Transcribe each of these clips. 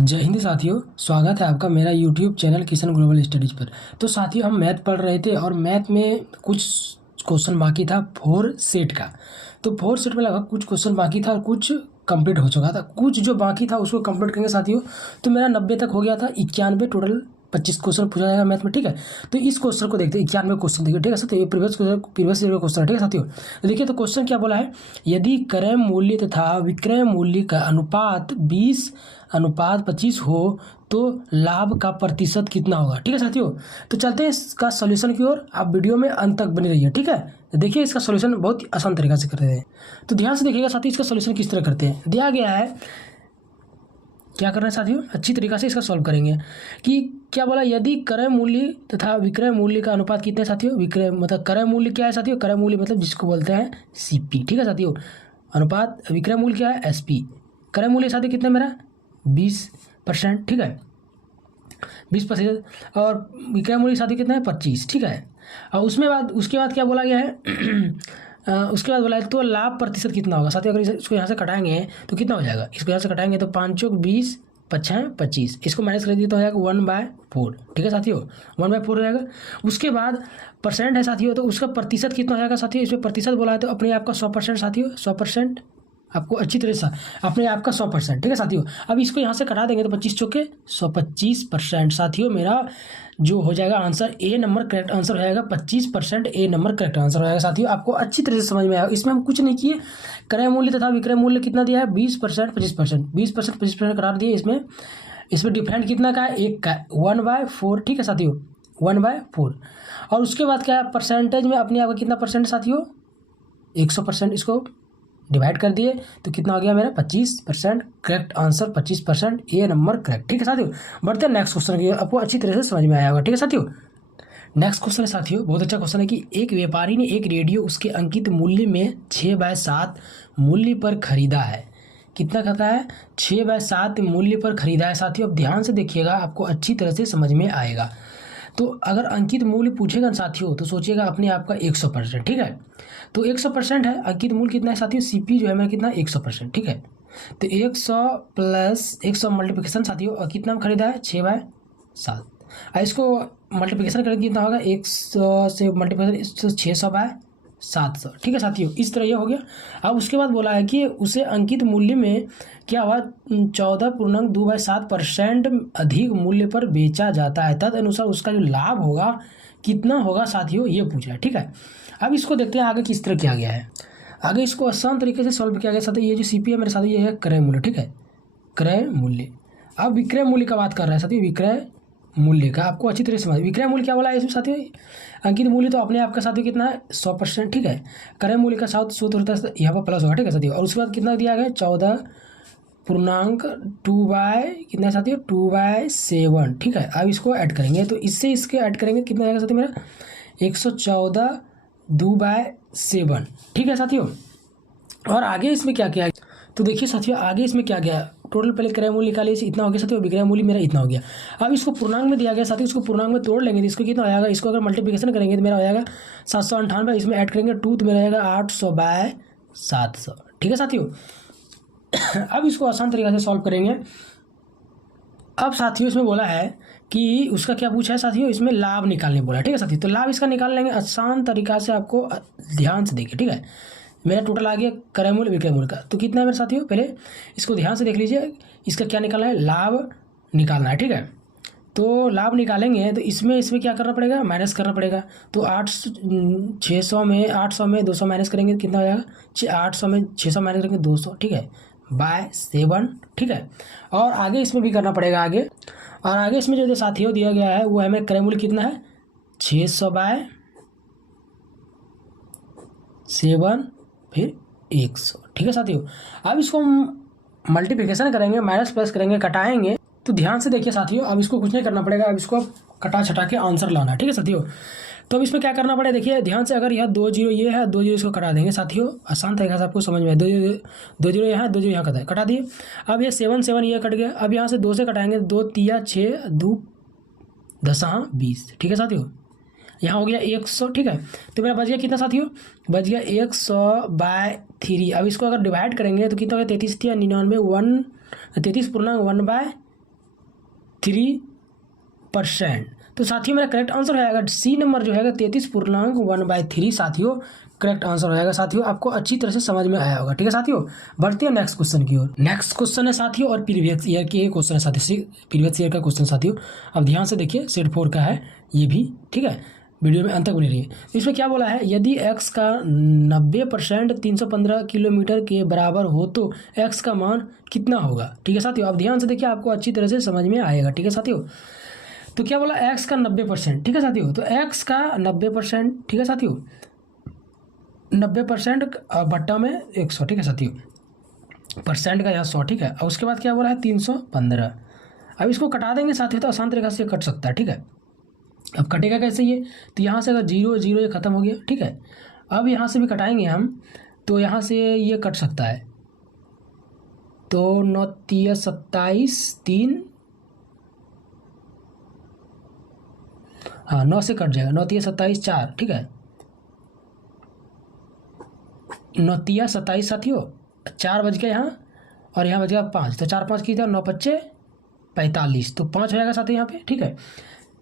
जय हिंद साथियों, स्वागत है आपका मेरा YouTube channel Kishan global studies पर। तो साथियों, हम मैथ पढ़ रहे थे और मैथ में कुछ क्वेश्चन बाकी था फोर सेट का। तो फोर सेट में लगभग कुछ क्वेश्चन बाकी था और कुछ कंप्लीट हो चुका था। कुछ जो बाकी था उसको कंप्लीट करेंगे साथियों। तो मेरा 90 तक हो गया था। 91 टोटल 25 क्वेश्चन पूछा जाएगा मैथ में, ठीक है। तो इस क्वेश्चन को देखते हैं, 91 क्वेश्चन देखिए, ठीक है साथियों। ये प्रीवियस ईयर का क्वेश्चन है, ठीक है साथियों। तो देखिए, तो क्वेश्चन क्या बोला है, यदि क्रय मूल्य तथा विक्रय मूल्य का अनुपात 20:25 हो तो लाभ का प्रतिशत कितना होगा, ठीक है साथियों। तो चलते हैं इसका सॉल्यूशन की ओर, आप वीडियो में अंत तक बनी रहिए, ठीक है। तो देखिए, इसका सॉल्यूशन बहुत ही आसान तरीका से करते हैं। तो ध्यान से देखिएगा साथियों, इसका सॉल्यूशन किस तरह करते हैं। दिया गया है, क्या करना है साथियों, अच्छी तरीका से इसका सॉल्व करेंगे कि क्या बोला, यदि क्रय मूल्य तथा विक्रय मूल्य का अनुपात कितने साथियों। विक्रय मतलब क्रय मूल्य क्या है साथियों, क्रय मूल्य मतलब जिसको बोलते हैं सीपी, ठीक है साथियों। अनुपात विक्रय मूल्य क्या है, एसपी। क्रय मूल्य साथियों कितना मेरा 20%, ठीक है, 20%। और विक्रय मूल्य साथियों कितना है 25, ठीक है। और उसके बाद क्या बोला गया है उसके बाद बोला है तो लाभ प्रतिशत कितना होगा साथियों। अगर इसको यहाँ से कटाएंगे तो कितना हो जाएगा, इसको यहाँ से कटाएंगे तो 5 चौक 20, 5 25, इसको माइनस कर दिए तो हो जाएगा 1/4, ठीक है साथियों, 1/4 हो जाएगा। उसके बाद परसेंट है साथियों, तो उसका प्रतिशत कितना हो जाएगा साथियों। इसमें प्रतिशत बोला है तो अपने आप का 100% साथियों, 100% आपको अच्छी तरह से अपने आप का 100%, ठीक है साथियों। अब इसको यहाँ से कटा देंगे तो 25 चौके 125% साथियों। मेरा जो हो जाएगा आंसर, ए नंबर करेक्ट आंसर हो जाएगा 25%। ए नंबर करेक्ट आंसर हो जाएगा साथियों। आपको अच्छी तरह से समझ में आएगा। इसमेमें हम कुछ नहीं किए, क्रय मूल्य तथा विक्रय मूल्य कितना दिया है 20%, 25%, 20%, 25% करार दिए। इसमें डिफरेंट कितना का है, एक का 1/4, ठीक है साथियों, 1/4। और उसके बाद क्या है, परसेंटेज में अपने आप का कितना परसेंट साथियों, 100%। इसको डिवाइड कर दिए तो कितना हो गया मेरा 25%। करेक्ट आंसर 25%, ए नंबर करेक्ट, ठीक है साथियों। बढ़ते हैं नेक्स्ट क्वेश्चन की, आपको अच्छी तरह से समझ में आया होगा, ठीक है साथियों। नेक्स्ट क्वेश्चन है साथियों, बहुत अच्छा क्वेश्चन है कि एक व्यापारी ने एक रेडियो उसके अंकित मूल्य में 6/7 मूल्य पर खरीदा है। कितना कहता है, 6/7 मूल्य पर खरीदा है साथियों। अब ध्यान से देखिएगा, आपको अच्छी तरह से समझ में आएगा। तो अगर अंकित मूल्य पूछेगा साथियों तो सोचिएगा अपने आप का 100%, ठीक है। तो 100% है, अंकित मूल्य कितना है साथियों, सीपी जो है मेरा कितना 100%, ठीक है। तो 100 प्लस 100 मल्टीप्लिकेशन साथियों, और कितना में खरीदा है 6/7। इसको मल्टीप्लिकेशन करेंगे कितना होगा, 100 से मल्टीप्लिकेशन 600/700, ठीक है साथियों। इस तरह ये हो गया। अब उसके बाद बोला है कि उसे अंकित मूल्य में क्या हुआ, 14.2/7% अधिक मूल्य पर बेचा जाता है। तदनुसार उसका जो लाभ होगा कितना होगा साथियों, ये पूछ रहा है, ठीक है। अब इसको देखते हैं आगे किस तरह किया गया है। आगे इसको आसान तरीके से सॉल्व किया गया साथियों। ये जो सीपी है मेरे साथ, ये है क्रय मूल्य, ठीक है, क्रय मूल्य। अब विक्रय मूल्य का बात कर रहा है साथियों, विक्रय मूल्य का आपको अच्छी तरह से समझ। विक्रय मूल्य क्या बोला है इसमें साथियों, अंकित मूल्य तो अपने आप का साथियों कितना है 100%, ठीक है। क्रय मूल्य का साथ सूत्र होता है यहाँ पर प्लस होगा, ठीक है साथियों। और उसके बाद कितना दिया गया 14.2 बाय कितना है साथियों, 2/7, ठीक है। अब इसको ऐड करेंगे तो इससे इसके ऐड करेंगे कितना आएगा साथियों मेरा 114 2/7, ठीक है साथियों। और आगे इसमें क्या क्या है, तो देखिए साथियों आगे इसमें क्या गया, टोटल पहले क्रय मूल्य निकालिए, इतना हो गया साथियों, विक्रय मूल्य मेरा इतना हो गया। अब इसको पूर्णांक में दिया गया साथियों, इसको पूर्णांक में तोड़ लेंगे तो इसको कितना हो जाएगा, इसको अगर मल्टीप्लिकेशन करेंगे तो मेरा हो जाएगा 798, इसमें ऐड करेंगे 2 तो मेरा आएगा 800/700, ठीक है साथियों। अब इसको आसान तरीके से सॉल्व करेंगे। अब साथियों इसमें बोला है कि उसका क्या पूछा है साथियों, इसमें लाभ निकालने बोला है, ठीक है साथियों। तो लाभ इसका निकाल लेंगे आसान तरीका से, आपको ध्यान से देखिए, ठीक है। मेरा टोटल आ गया क्रय मूल्य विक्रय मूल्य का, तो कितना है मेरे साथियों, पहले इसको ध्यान से देख लीजिए। इसका क्या निकालना है, लाभ निकालना है, ठीक है। तो लाभ निकालेंगे तो इसमें क्या करना पड़ेगा, माइनस करना पड़ेगा। तो 800 में 200 माइनस करेंगे तो कितना हो जाएगा, 800 में 600 माइनस करेंगे 200, ठीक है, /7, ठीक है। और आगे इसमें भी करना पड़ेगा आगे। और आगे इसमें जो साथियों दिया गया है वो हमें क्रय मूल्य कितना है 600/7 फिर 100, ठीक है साथियों। अब इसको हम मल्टीप्लिकेशन करेंगे, माइनस प्लस करेंगे, कटाएंगे। तो ध्यान से देखिए साथियों, अब इसको कुछ नहीं करना पड़ेगा, अब इसको कटा छटा के आंसर लाना है, ठीक है साथियों। तो अब इसमें क्या करना पड़ेगा, देखिए ध्यान से, अगर यह 2 0 ये है, 2 0 इसको कटा देंगे साथियों, आसान तरीका से आपको समझ में आए। 2 0 यहाँ, 2 0 यहाँ कटा दिए। अब ये 7 7 ये कट गया। अब यहाँ से 2 से कटाएंगे, 2 3 6 2 10 20, ठीक है साथियों। यहाँ हो गया 100, ठीक है। तो मेरा बच गया कितना साथियों, बच गया 100/3। अब इसको अगर डिवाइड करेंगे तो कितना हो गया 33 99 1 33 पूर्णांक 1/3 33%। तो साथियों मेरा करेक्ट आंसर हो जाएगा सी नंबर जो है 33.1/3 साथियों करेक्ट आंसर हो जाएगा। साथियों आपको अच्छी तरह से समझ में आया होगा। ठीक है साथियों, बढ़ते हैं नेक्स्ट क्वेश्चन की ओर। नेक्स्ट क्वेश्चन है साथियों और प्रीवियस ईयर के क्वेश्चन है साथियों, प्रीवियस ईयर का क्वेश्चन साथियों। अब ध्यान से देखिए, सेट 4 का है ये भी। ठीक है, वीडियो में अंत तक बनी रहिए। तो इसमें क्या बोला है, यदि x का 90% 315 किलोमीटर के बराबर हो तो x का मान कितना होगा। ठीक है साथियों, अब ध्यान से देखिए, आपको अच्छी तरह से समझ में आएगा। ठीक है साथियों, तो क्या बोला, x का 90%। ठीक है साथियों, तो x का 90%। ठीक है साथियों, 90% बट्टा में 100। ठीक है साथियों, परसेंट का यहाँ 100। ठीक है, और उसके बाद क्या बोला है 315। अब इसको कटा देंगे साथियों तो आसान तरीका से कट सकता है। ठीक है, अब कटेगा कैसे ये, तो यहाँ से अगर 0 0 ये खत्म हो गया। ठीक है, अब यहाँ से भी कटाएंगे हम तो यहाँ से ये कट सकता है। तो 9 3 27 3, हाँ 9 से कट जाएगा। 9 3 27 4। ठीक है, 9 3 27 साथियों, 4 बज गया यहाँ और यहाँ बज गया 5। तो 4 5 की था 9 5 45, तो 5 हो जाएगा साथियों यहाँ पे। ठीक है,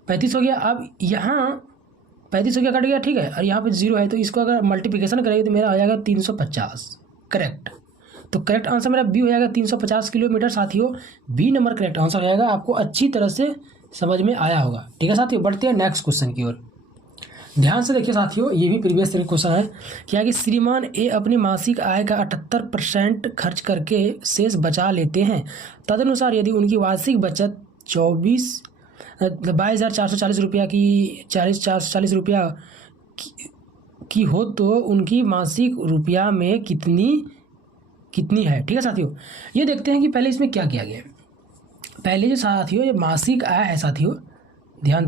35 हो गया। अब यहाँ 35 हो गया, कट गया। ठीक है, और यहाँ पे 0 है तो इसको अगर मल्टीप्लिकेशन करेंगे तो मेरा हो जाएगा 350। करेक्ट, तो करेक्ट आंसर मेरा बी हो जाएगा 350 किलोमीटर साथियों। बी नंबर करेक्ट आंसर हो जाएगा। आपको अच्छी तरह से समझ में आया होगा। ठीक है साथियों, बढ़ते हैं नेक्स्ट क्वेश्चन की ओर। ध्यान से देखिए साथियों, ये भी प्रीवियस ईयर क्वेश्चन है। क्या कि श्रीमान ए अपनी मासिक आय का 78% खर्च करके शेष बचा लेते हैं। तदनुसार यदि उनकी वार्षिक बचत 22,440 रुपया की 440 रुपया की हो तो उनकी मासिक रुपया में कितनी है। ठीक है साथियों, ये देखते हैं कि पहले इसमें क्या किया गया। पहले जो साथियों ये मासिक आय है साथियों, ध्यान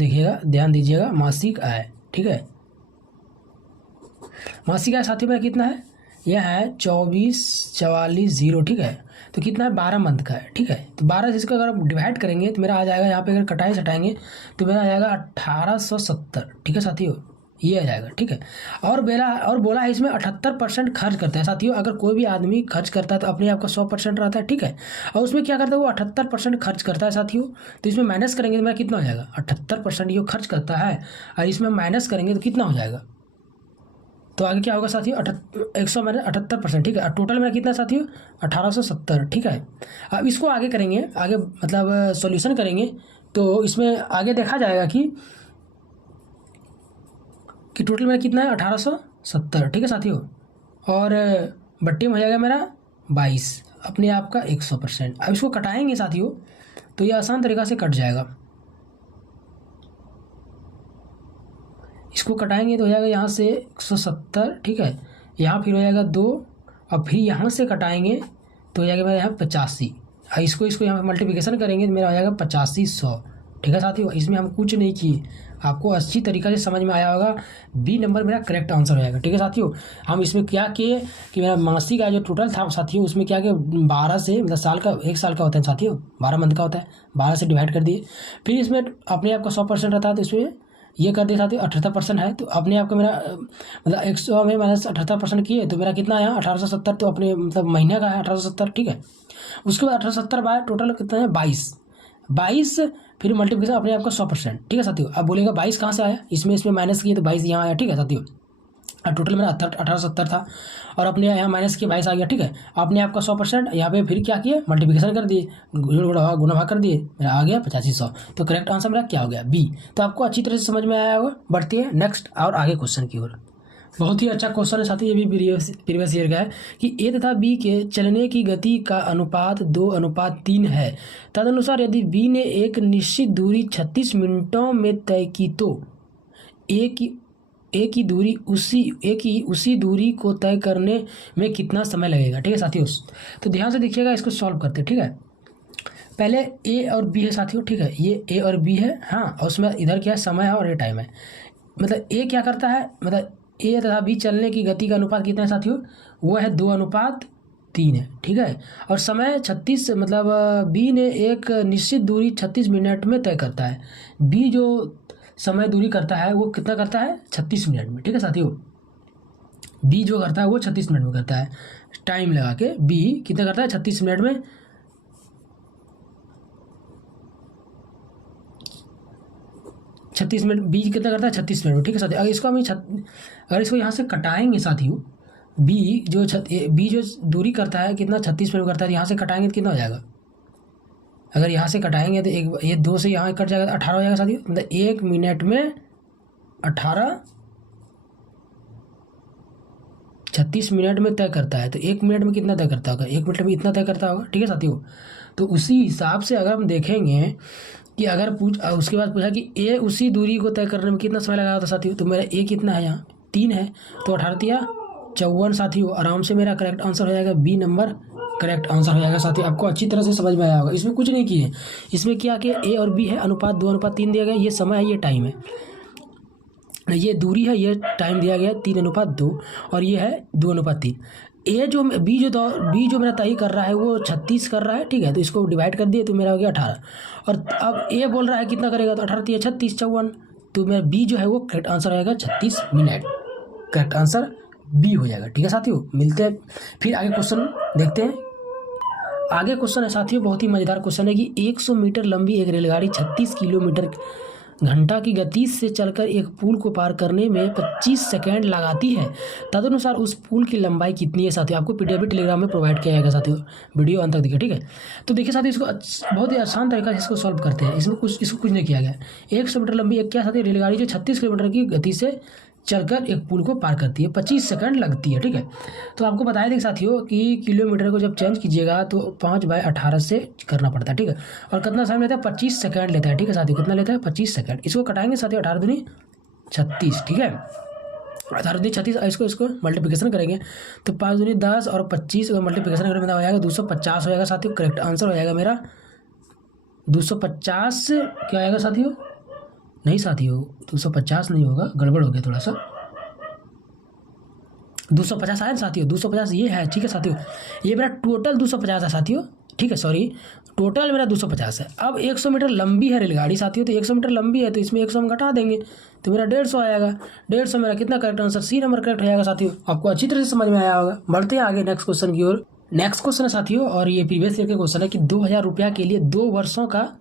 दीजिएगा मासिक आय। ठीक है, मासिक आय साथियों मेरा कितना है, यह है 24,44,0। ठीक है, तो कितना है 12 मंथ का है। ठीक है, तो 12 से इसको अगर आप डिवाइड करेंगे तो मेरा आ जाएगा, यहाँ पे अगर कटाई सटाएंगे तो मेरा आ जाएगा 1870। ठीक है साथियों, ये आ जाएगा। ठीक है, और बोला है इसमें 78% खर्च करता है साथियों। अगर कोई भी आदमी खर्च करता है तो अपने आप का 100% रहता है। ठीक है, और उसमें क्या करता है वो 78% खर्च करता है साथियों। तो इसमें माइनस करेंगे तो मेरा कितना हो जाएगा, 78% ये खर्च करता है और इसमें माइनस करेंगे तो कितना हो जाएगा। तो आगे क्या होगा साथियों, 100 माइनस 78%। ठीक है, और टोटल मेरा कितना साथियों 1870। ठीक है, अब इसको आगे करेंगे, आगे मतलब सॉल्यूशन करेंगे तो इसमें आगे देखा जाएगा कि टोटल मेरा कितना है 1870। ठीक है साथियों, और बट्टे में हो जाएगा मेरा 22, अपने आप का 100%। अब इसको कटाएंगे साथियों तो ये आसान तरीक़ा से कट जाएगा। इसको कटाएंगे तो हो जाएगा यहाँ से 170। ठीक है, यहाँ फिर हो जाएगा 2 और फिर यहाँ से कटाएंगे तो हो जाएगा मेरा यहाँ 85। इसको यहाँ मल्टीप्लिकेशन करेंगे तो मेरा हो जाएगा 8500। ठीक है साथियों, इसमें हम कुछ नहीं किए, आपको अच्छी तरीक़ा से समझ में आया होगा। बी नंबर मेरा करेक्ट आंसर हो जाएगा। ठीक है साथियों, हम इसमें क्या किए कि मेरा मासिक का जो टोटल था साथियों उसमें क्या कि 12 से मतलब साल का 1 साल का होता है साथियों, 12 मंथ का होता है, 12 से डिवाइड कर दिए। फिर इसमें अपने आप का 100% रहता है तो इसमें ये कर दिए साथियों 78% है। तो अपने आप का मेरा मतलब 100 में माइनस 78% किए तो मेरा कितना आया 1870। तो अपने मतलब महीने का है 1870। ठीक है, उसके बाद 1870 बाय टोटल कितना है 22, फिर मल्टीप्लिकेशन अपने आप का 100%। ठीक है साथियों, अब बोलेगा 22 कहाँ से आया, इसमें माइनस किए तो 22 यहाँ आया। ठीक है साथियों, और टोटल मेरा 1870 था और अपने यहाँ माइनस किए 22 आ गया। ठीक है, अपने आप का 100%, यहाँ पे फिर क्या किए मल्टीप्लिकेशन कर दिए, गुणा भाग कर दिए, मेरा आ गया 8500। तो करेक्ट आंसर मेरा क्या हो गया बी। तो आपको अच्छी तरह से समझ में आया होगा। बढ़ती है नेक्स्ट और आगे क्वेश्चन की ओर। बहुत ही अच्छा क्वेश्चन है साथी, ये भी प्रीवियस ईयर का है कि ए तथा बी के चलने की गति का अनुपात 2:3 है। तदनुसार यदि बी ने एक निश्चित दूरी 36 मिनटों में तय की तो ए की उसी दूरी को तय करने में कितना समय लगेगा। ठीक है साथियों, तो ध्यान से देखिएगा, इसको सॉल्व करते हैं। ठीक है, पहले ए और बी है साथियों। ठीक है, ये ए और बी है, हाँ, और उसमें इधर क्या है समय है और ये टाइम है। मतलब ए क्या करता है, मतलब ए तथा बी चलने की गति का अनुपात कितना है साथियों, वो है 2:3 है। ठीक है, और समय 36 मतलब बी ने एक निश्चित दूरी 36 मिनट में तय करता है। बी जो समय दूरी करता है वो कितना करता है 36 मिनट में। ठीक है साथियों, बी जो करता है वो 36 मिनट में करता है, टाइम लगा के बी कितना करता है 36 मिनट में। 36 मिनट, बी कितना करता है 36 मिनट में, ठीक है साथियों। अगर इसको हम अगर इसको यहाँ से कटाएंगे साथियों, बी जो दूरी करता है कितना 36 मिनट करता है, यहाँ से कटाएंगे तो कितना हो जाएगा, अगर यहाँ से कटाएंगे तो एक ये 2 से यहाँ कट जाएगा, 18 हो जाएगा साथियों। मतलब 1 मिनट में 18, 36 मिनट में तय करता है, तो 1 मिनट में कितना तय करता होगा, 1 मिनट में इतना तय करता होगा, ठीक है साथियों। तो उसी हिसाब से अगर हम देखेंगे कि अगर उसके बाद पूछा कि ए उसी दूरी को तय करने में कितना समय लगा था साथियों, तो मेरा ए कितना है यहाँ 3 है, तो 18 54 साथियों, आराम से मेरा करेक्ट आंसर हो जाएगा, बी नंबर करेक्ट आंसर हो जाएगा साथियों। आपको अच्छी तरह से समझ में आया होगा। इसमें कुछ नहीं किए, इसमें क्या किया, ए और बी है, अनुपात 2:3 दिया गया, ये समय है, ये टाइम है, ये दूरी है, ये टाइम दिया गया 3:2, और ये है 2:3। ए जो बी जो मेरा तय कर रहा है वो 36 कर रहा है, ठीक है, तो इसको डिवाइड कर दिए तो मेरा हो गया 18। और अब ए बोल रहा है कितना करेगा, तो 18 36 54, तो मेरा बी जो है वो करेक्ट आंसर आएगा 36 मिनट, करेक्ट आंसर बी हो जाएगा, ठीक है साथियों। मिलते हैं फिर आगे क्वेश्चन देखते हैं। आगे क्वेश्चन है साथियों, बहुत ही मज़ेदार क्वेश्चन है कि 100 मीटर लंबी एक रेलगाड़ी 36 किलोमीटर घंटा की गति से चलकर एक पुल को पार करने में 25 सेकंड लगाती है, तदनुसार उस पुल की लंबाई कितनी है साथियों। आपको पीडीएफ टेलीग्राम में प्रोवाइड किया जाएगा साथियों, वीडियो अंत तक देखिए, ठीक है। तो देखिए साथियों, इसको बहुत ही आसान तरीका से इसको सॉल्व करते हैं। इसको कुछ नहीं किया गया। 100 मीटर लंबी एक क्या साथियों रेलगाड़ी जो 36 किलोमीटर की गति से चलकर एक पुल को पार करती है, 25 सेकंड लगती है, ठीक है। तो आपको बताया देख साथियों कि किलोमीटर को जब चेंज कीजिएगा तो 5/18 से करना पड़ता है, ठीक है। और कितना समय लेता है, 25 सेकंड लेता है, ठीक है साथियों। कितना लेता है, 25 सेकंड। इसको कटाएंगे साथियों, 18 दूनी 36, ठीक है, 18 दूनी 36। इसको मल्टीप्लिकेशन करेंगे तो 5 दूनी 10 और 25 मल्टीप्लिकेशन करने में हो जाएगा 250 हो जाएगा साथियों। करेक्ट आंसर हो जाएगा मेरा 250। क्या आएगा साथियों, नहीं साथियों 250 नहीं होगा, गड़बड़ हो गया थोड़ा सा। 250 आया ना साथियों, 250 ये है, ठीक है साथियों। ये मेरा टोटल 250 है साथियों, ठीक है, सॉरी टोटल मेरा 250 है। अब 100 मीटर लंबी है रेलगाड़ी साथियों, तो 100 मीटर लंबी है तो इसमें 100 हम घटा देंगे तो मेरा 150 आएगा। 150 मेरा कितना correct answer, C number correct हो जाएगा साथियों। आपको अच्छी तरह से समझ में आया होगा। बढ़ते हैं आगे नेक्स्ट क्वेश्चन की ओर। नेक्स्ट क्वेश्चन है साथियों, और ये प्रीवियस ईयर का क्वेश्चन है कि 2000 रुपया के लिए 2 वर्षों का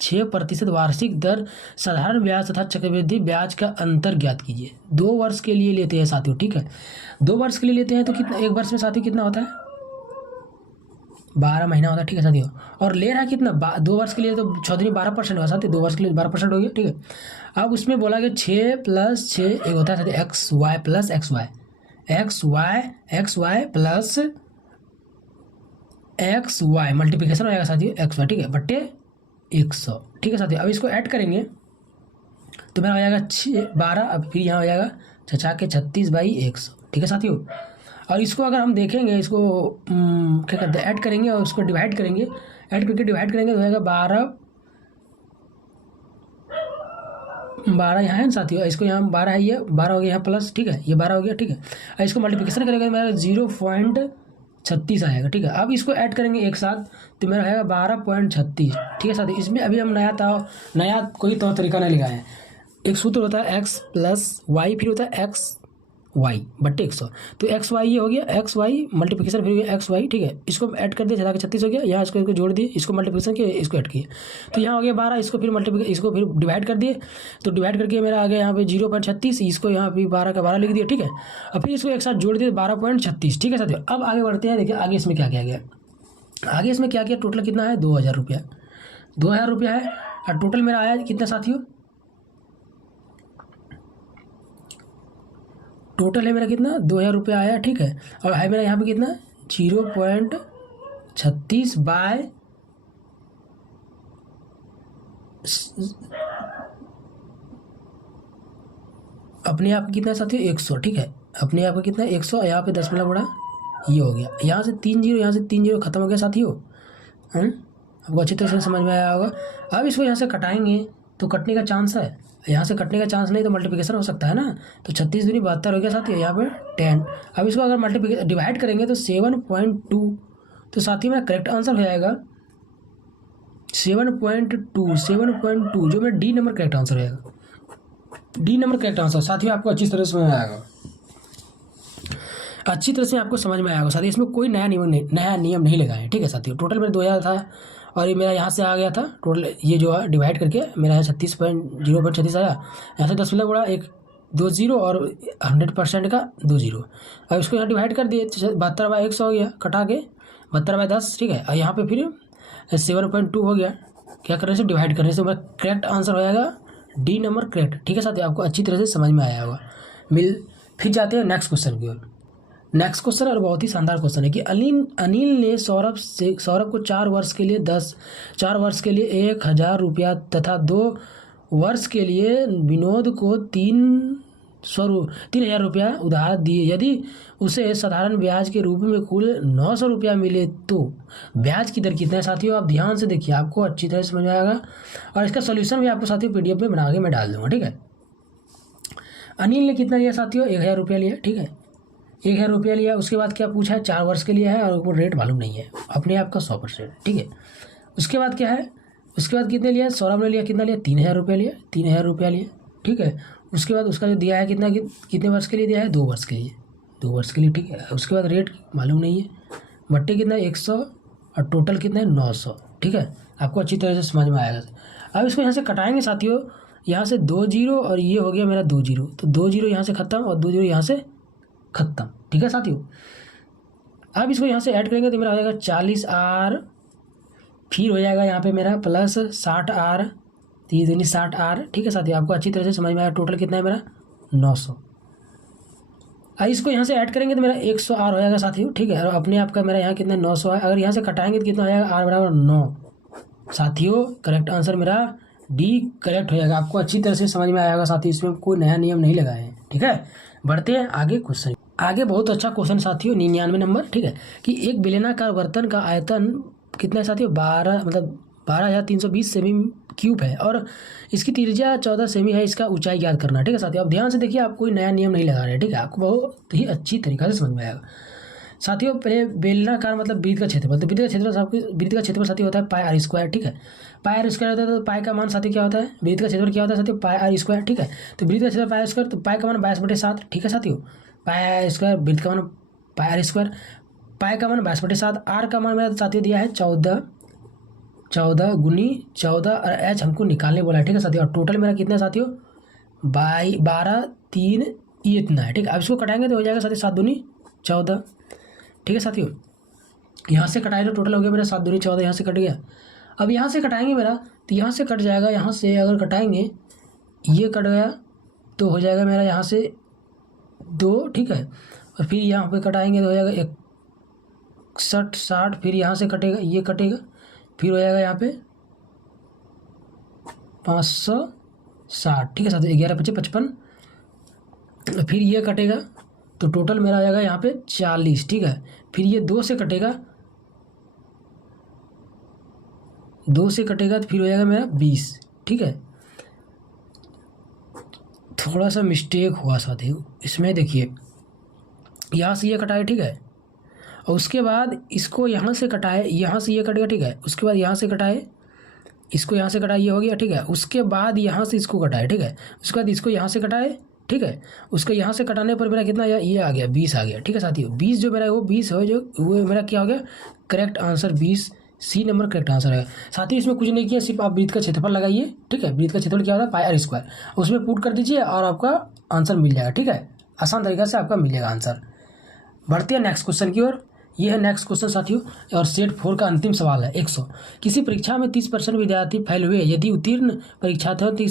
6% वार्षिक दर साधारण ब्याज तथा चक्रवृद्धि ब्याज का अंतर ज्ञात कीजिए। 2 वर्ष के लिए लेते हैं साथियों, ठीक है। 2 वर्ष के लिए लेते हैं तो कितना, एक वर्ष में साथियों कितना होता है, 12 महीना होता है, ठीक है साथियों। और ले रहा है कितना, 2 वर्ष के लिए तो 6 दूनी 12% होगा साथियों, 2 वर्ष के लिए 12% हो गया, ठीक है। अब उसमें बोला गया 6 + 6 एक होता है साथियों XY + XY, XY plus XY multiplication हो जाएगा साथियों XY, ठीक है, बट्टे 100, ठीक है साथियों। अब इसको ऐड करेंगे तो मेरा हो जाएगा 12, अब फिर यहाँ हो जाएगा 36/100, ठीक है साथियों। और इसको अगर हम देखेंगे, इसको क्या कहते हैं, ऐड करेंगे और उसको डिवाइड करेंगे, ऐड करके डिवाइड करेंगे तो हो जाएगा 12 यहाँ है ना साथियों। इसको यहाँ 12 है, ये 12 हो गया यहाँ प्लस, ठीक है, ये 12 हो गया, ठीक है। और इसको मल्टीप्लिकेशन करेंगे तो मेरा 0.36 आएगा, ठीक है। अब इसको ऐड करेंगे एक साथ तो मेरा आएगा 12.36, ठीक है साथियों। इसमें अभी हम नया कोई तौर तरीका नहीं लगाए हैं। एक सूत्र होता है x + y, फिर होता है XY बट्टे 100, तो XY ये हो गया, XY मल्टीप्लिकेशन फिर हो गया XY, ठीक है। इसको ऐड कर दिया 36 हो गया, यहाँ इसको जोड़ दिए, इसको मल्टीप्लिकेशन किया, इसको ऐड किया तो यहाँ हो गया 12, इसको फिर डिवाइड कर दिए, तो डिवाइड करके मेरा आ गया यहाँ पे 0.36, इसको यहाँ पे 12 का 12 लिख दिया, ठीक है। और फिर इसको एक साथ जोड़ दिए 12.36, ठीक है साथियों। अब आगे बढ़ते हैं, देखिए आगे इसमें क्या किया गया। आगे इसमें क्या किया, टोटल कितना है 2000 रुपया, 2000 रुपया है। और टोटल मेरा आया कितना साथियों, टोटल है मेरा कितना 2000 रुपया आया, ठीक है। और है मेरा यहाँ पे कितना 0.36 बाय अपने आप कितना साथियों 100, ठीक है, अपने आप का कितना 100, यहाँ पे 10 बड़ा ये हो गया, यहाँ से 3 0, यहाँ से 3 0 खत्म हो गया साथियों। आपको अच्छी तरह से समझ में आया होगा। अब इसको यहाँ से कटाएंगे तो कटने का चांस है, यहाँ से कटने का चांस नहीं तो मल्टीप्लिकेशन हो सकता है ना, तो 36 दूनी 72 हो गया साथियों, यहाँ पे 10। अब इसको अगर मल्टीप्लिकेशन डिवाइड करेंगे तो 7.2, तो साथियों मेरा करेक्ट आंसर हो जाएगा 7.2, जो मेरा डी नंबर करेक्ट आंसर हो जाएगा, डी नंबर करेक्ट आंसर। साथियों आपको अच्छी तरह से समझ में आएगा, अच्छी तरह से आपको समझ में आएगा साथियों। इसमें कोई नया नियम नहीं लगाए, ठीक है साथियों। टोटल मेरे 2000 था और ये मेरा यहाँ से आ गया था टोटल, ये जो है डिवाइड करके मेरा है 36.036 आया। यहाँ से 10 बोला एक 2 0 और 100% का 2 0। अब इसको यहाँ डिवाइड कर दिए, 72/100 हो गया, कटा के 72/10, ठीक है। और यहाँ पे फिर 7.2 हो गया। क्या करने से, डिवाइड करने से मेरा करेक्ट आंसर हो जाएगा डी नंबर करेक्ट, ठीक है साथियों। आपको अच्छी तरह से समझ में आया होगा। फिर जाते हैं नेक्स्ट क्वेश्चन की ओर। नेक्स्ट क्वेश्चन और बहुत ही शानदार क्वेश्चन है कि अनिल ने सौरभ को 4 वर्ष के लिए 1,000 रुपया तथा 2 वर्ष के लिए विनोद को 3,000 रुपया उधार दिए। यदि उसे साधारण ब्याज के रूप में कुल 900 रुपया मिले तो ब्याज की दर कितना है साथियों। आप ध्यान से देखिए, आपको अच्छी तरह समझ में आएगा। और इसका सोल्यूशन भी आपको साथियों PDF में बना के मैं डाल दूंगा, ठीक है। अनिल ने कितना लिया साथियों, 1,000 रुपया लिया, ठीक है। 1,000 रुपया लिया। उसके बाद क्या पूछा है, 4 वर्ष के लिए है और वो रेट मालूम नहीं है, अपने आप का 100%, ठीक है। उसके बाद क्या है, उसके बाद कितने लिया, सौरभ ने लिया कितना लिया, 3,000 रुपया लिया, 3,000 रुपया लिया, ठीक है। उसके बाद उसका जो दिया है कितना, कितने वर्ष के लिए दिया है, 2 वर्ष के लिए, 2 वर्ष के लिए, ठीक है। उसके बाद रेट मालूम नहीं है, बट्टे कितना है 100 और टोटल कितना है 900, ठीक है। आपको अच्छी तरह से समझ में आएगा। अब इसको यहाँ से कटाएंगे साथियों, यहाँ से 2 0 और ये हो गया मेरा 2 0, तो 2 0 यहाँ से खत्म और 2 0 यहाँ से खत्म, ठीक है साथियों। अब इसको यहाँ से ऐड करेंगे तो मेरा हो जाएगा 40R, फिर हो जाएगा यहाँ पे मेरा प्लस 60R, 3 60R, ठीक है साथियों। आपको अच्छी तरह से समझ में आया। टोटल कितना है मेरा 900। अब इसको यहाँ से ऐड करेंगे तो मेरा 100R हो जाएगा साथियों, ठीक है। और अपने आप का मेरा यहाँ कितना 900 है। अगर यहाँ से कटाएंगे तो कितना हो जाएगा, R बराबर 9 साथियों। करेक्ट आंसर मेरा डी करेक्ट हो जाएगा। आपको अच्छी तरह से समझ में आएगा साथियों, इसमें कोई नया नियम नहीं लगाए हैं, ठीक है। बढ़ते हैं आगे क्वेश्चन। आगे बहुत अच्छा क्वेश्चन साथियों, 99 नंबर, ठीक है। कि एक बेलनाकार बर्तन का आयतन कितना है साथियों, 12,320 सेमी क्यूब है और इसकी त्रिज्या 14 सेमी है। इसका ऊंचाई ज्ञात करना, ठीक है साथियों। अब ध्यान से देखिए, आप कोई नया नियम नहीं लगा रहे हैं, ठीक है। आपको बहुत ही अच्छी तरीके से समझ में आएगा साथियों। पहले बेलनाकार मतलब वृत्त का क्षेत्रफल, तो वृत्त का क्षेत्रफल साथियों होता है πr², ठीक है। πr² होता है तो पाई का मान साथियों क्या होता है, वृत्त का क्षेत्रफल क्या होता है साथियों, πr², ठीक है। तो वृत्त का क्षेत्रफल πr², तो पाई का मान 22/7, ठीक है साथियों। πr², वृत्त का मान πr², पाई का मान 22/7, r का मान मेरा साथियों दिया है 14 गुनी 14 और h हमको निकालने बोला है, ठीक है साथियों। और टोटल मेरा कितना है साथियों, 12 3 ये इतना है, ठीक है। अब इसको कटाएंगे तो हो जाएगा साथियों 7 दूनी 14, ठीक है साथियों। यहाँ से कटाए तो टोटल हो गया मेरा 7 दूनी 14, यहाँ से कट गया। अब यहाँ से कटाएंगे मेरा, तो यहाँ से कट जाएगा, यहाँ से अगर कटाएंगे ये कट गया तो हो जाएगा मेरा यहाँ से 2, ठीक है। और फिर यहाँ पे कटाएंगे तो हो जाएगा 61 60, फिर यहाँ से कटेगा, ये कटेगा, फिर हो जाएगा यहाँ पे 560, ठीक है साथियों। 11 5 55, फिर ये कटेगा तो टोटल मेरा आ जाएगा यहाँ पे 40, ठीक है। फिर ये 2 से कटेगा, 2 से कटेगा तो फिर हो जाएगा मेरा 20, ठीक है। थोड़ा सा मिस्टेक हुआ साथियों इसमें, देखिए यहाँ से ये कटाए, ठीक है। और उसके बाद इसको यहाँ से कटाए, यहाँ से ये कटेगा, ठीक है। उसके बाद यहाँ से कटाए, इसको यहाँ से कटाए, ये हो गया, ठीक है। उसके बाद यहाँ से इसको कटाए, ठीक है। उसके बाद इसको यहाँ से कटाए, ठीक है। उसको यहाँ से कटाने पर मेरा कितना ये आ गया 20 आ गया, ठीक है साथियों। 20 जो मेरा वो 20 हो, जो वो मेरा क्या हो गया, correct answer 20 C number correct answer है साथियों। इसमें कुछ नहीं किया, सिर्फ आप वृत्त का क्षेत्रफल लगाइए, ठीक है। वृत्त का क्षेत्रफल क्या होता है, πr², उसमें पुट कर दीजिए और आपका आंसर मिल जाएगा, ठीक है। आसान तरीके से आपका मिल जाएगा आंसर। बढ़ते हैं नेक्स्ट क्वेश्चन की ओर। ये है नेक्स्ट क्वेश्चन साथियों, और सेट 4 का अंतिम सवाल है 100। किसी परीक्षा में 30% विद्यार्थी फेल हुए, यदि उत्तीर्ण परीक्षार्थियों की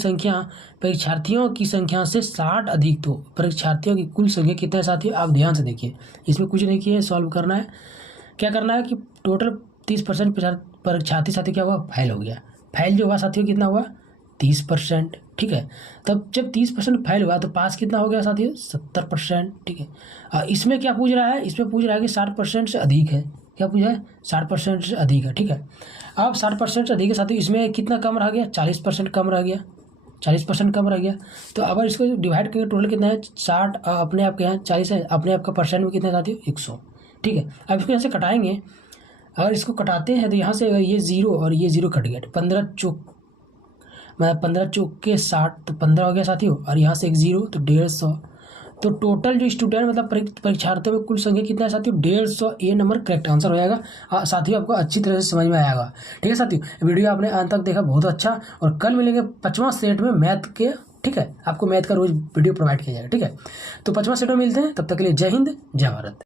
संख्या से 60 अधिक, तो परीक्षार्थियों की कुल संख्या कितना है साथियों। आप ध्यान से देखिए, इसमें कुछ नहीं किया है, सॉल्व करना है। क्या करना है कि टोटल 30% परीक्षार्थी साथियों क्या हुआ, फेल हो गया। फेल जो हुआ साथियों कितना हुआ, 30%, ठीक है। तब जब 30% फेल हुआ तो पास कितना हो गया साथियों, 70%, ठीक है। इसमें क्या पूछ रहा है, इसमें पूछ रहा है कि 60% से अधिक है। क्या पूछा है, 60% से अधिक है, ठीक है। अब 60% से अधिक है साथियों, इसमें कितना कम रह गया, 40% कम रह गया, 40% कम रह गया। तो अगर इसको डिवाइड करेंगे टोटल कितना है, 60 अपने आप के यहाँ 40 है, अपने आप का परसेंट में कितना है साथियों, 100, ठीक है। अब इसको यहाँ से कटाएंगे, अगर इसको कटाते हैं तो यहाँ से ये 0 और ये 0 कट गया, 15 चौक के 60, तो 15 हो गया साथियों। और यहाँ से एक 0 तो 150, तो टोटल जो स्टूडेंट मतलब परीक्षार्थियों में कुल संख्या कितना है साथियों, 150 ए नंबर करेक्ट आंसर हो जाएगा। साथियों आपको अच्छी तरह से समझ में आएगा। ठीक है साथियों, वीडियो आपने अंत तक देखा, बहुत अच्छा। और कल मिलेंगे 5वां सेट में मैथ के। ठीक है, आपको मैथ का रोज वीडियो प्रोवाइड किया जाएगा। ठीक है, तो 5वां सेट में मिलते हैं, तब तक के लिए जय हिंद जय भारत।